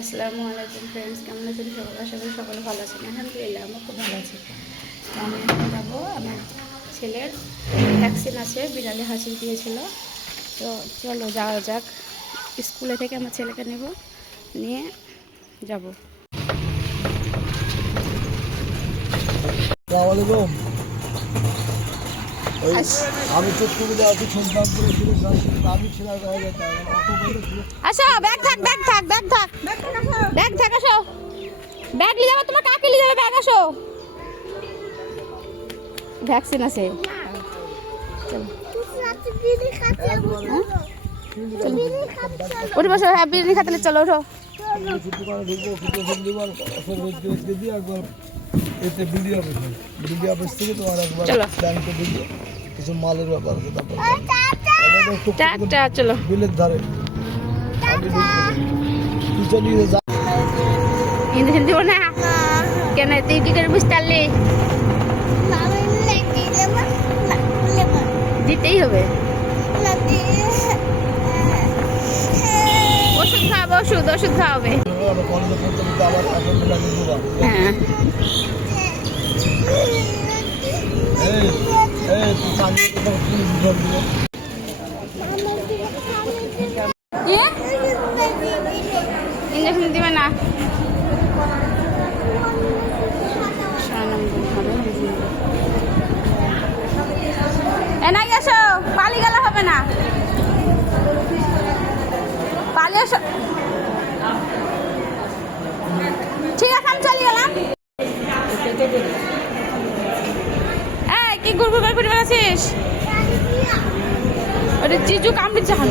আসসালামু আলাইকুম ফ্রেন্ডস, কেমন আছেন সকলে? আশা করি সকলে ভালো আছেন। আলহামদুলিল্লাহ, আমরা খুব ভালো আছি। তো আমি এখন যাবো, আমার ছেলের ভ্যাকসিন আছে, বিড়ালে হাসি দিয়েছিল। তো চলো যাওয়া যাক। স্কুলে থেকে আমার ছেলেকে নেব, নিয়ে যাব। আমি চুপটুকুতে আছি, শুনতাম আমি ছিলাম। আসো, ব্যাগ থাক, ব্যাগ থাক, ব্যাগ থাক, ব্যাগ থাক, আসো। ব্যাগ নিয়ে যাবে, তোমার কাকে নিয়ে যাবে? ব্যাগ আসো, ভ্যাকসিন আছে। উঠে বসো, হ্যাঁ বিরিয়ানি খাতে চলো, ওঠো। বিডিও অফিস থেকে তোমার একবার ব্যাংকে দিবি, কিছু মালের ব্যাপার আছে। টাটা, চলো। বিলের ধারে ইঞ্জেকশন দিব না কেন? তুই কি করে বুঝতে পারলি? দিতেই হবে। ওষুধ খাওয়াবো, ওষুধ ওষুধ খাওয়াবে। হ্যাঁ, ইঞ্জেকশন দিবে না। এনাই এসো, পালি গেলে হবে না, পালি এসো। ঠিক আছে, আমি চলে গেলাম। এই কি গুড় গুড় করে ফিরে বেড়াচ্ছিস? ওটা জিজু কামড়ে যান।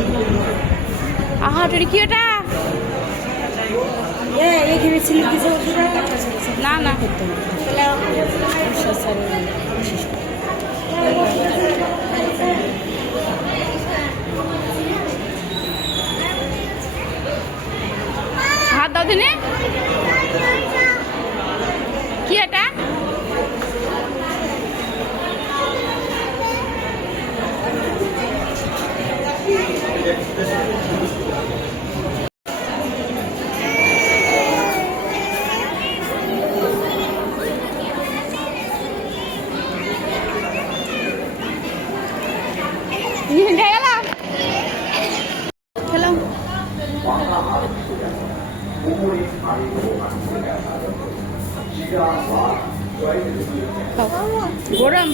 আহা, তোর কি ওটা? না না, হাত দাও দিনে। কি এটা? গরম